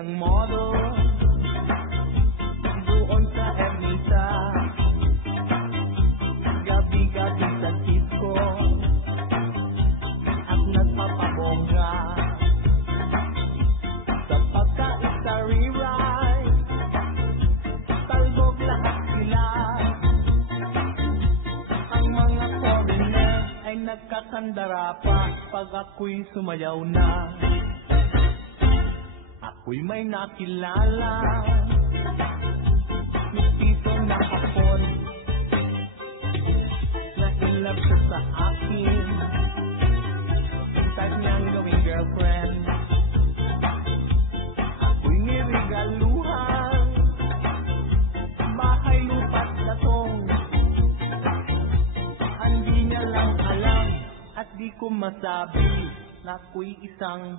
isang model doon sa Ermita. Gabi-gabi sa disco at nagpapabongga. Sa pagkaisa rewrite, talbog lahat sila. Ang mga foreigner ay nagkakandara pa pag ako'y sumayaw na. Ako'y may nakilala, mestizo na hapon, na in love siya sa akin, type niyang gawing girlfriend. Ako'y nirigaluhan, bahay lupa't gatong, hindi niya lang alam at di ko masabi na ako'y isang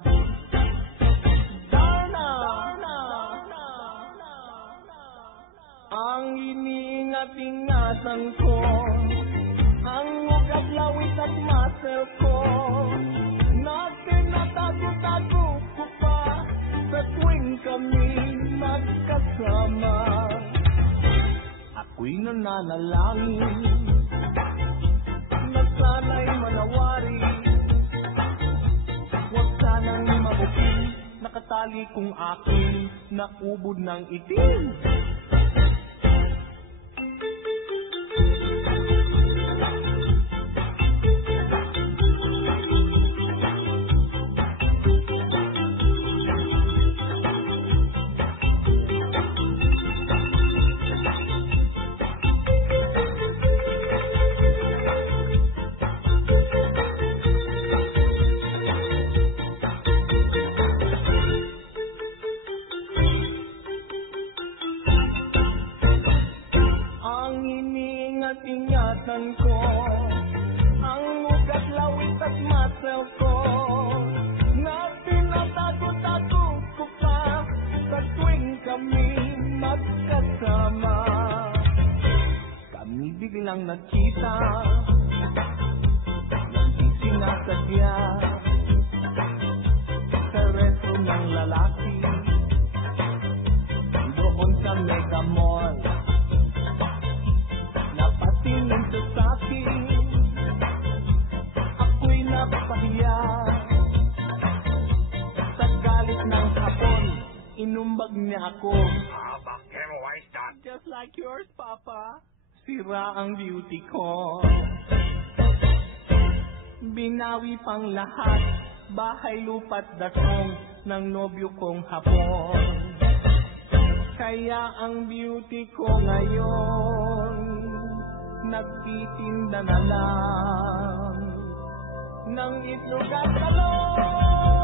ang iniingat-ingatan ko, ang ugat, lawit at muscle ko, na tinatago-tago ko pa sa tuwing kami magkasama. Ako'y nananalangin na sana'y manawari, huwag sanang mabuti, nakatali kong aking nakubod ng itim. Ingatan ko, ang ugat, lawit at muscle ko, na tinatago-tago ko pa sa tuwing kami magkasama. Kami biglang nagkita, hindi sinasadya, sa resto ng lalaki, doon sa Mega Mall. Napatingin sa sakin, ako'y napapahiya. Sa galit ng hapon, inumbag niya ako. Just like yours, Papa. Sira ang beauty ko. Binawi pang lahat, bahay, lupa't datong ng nobyo kong hapon. Kaya ang beauty ko ngayon, nagtitinda na lang ng itlog at talong.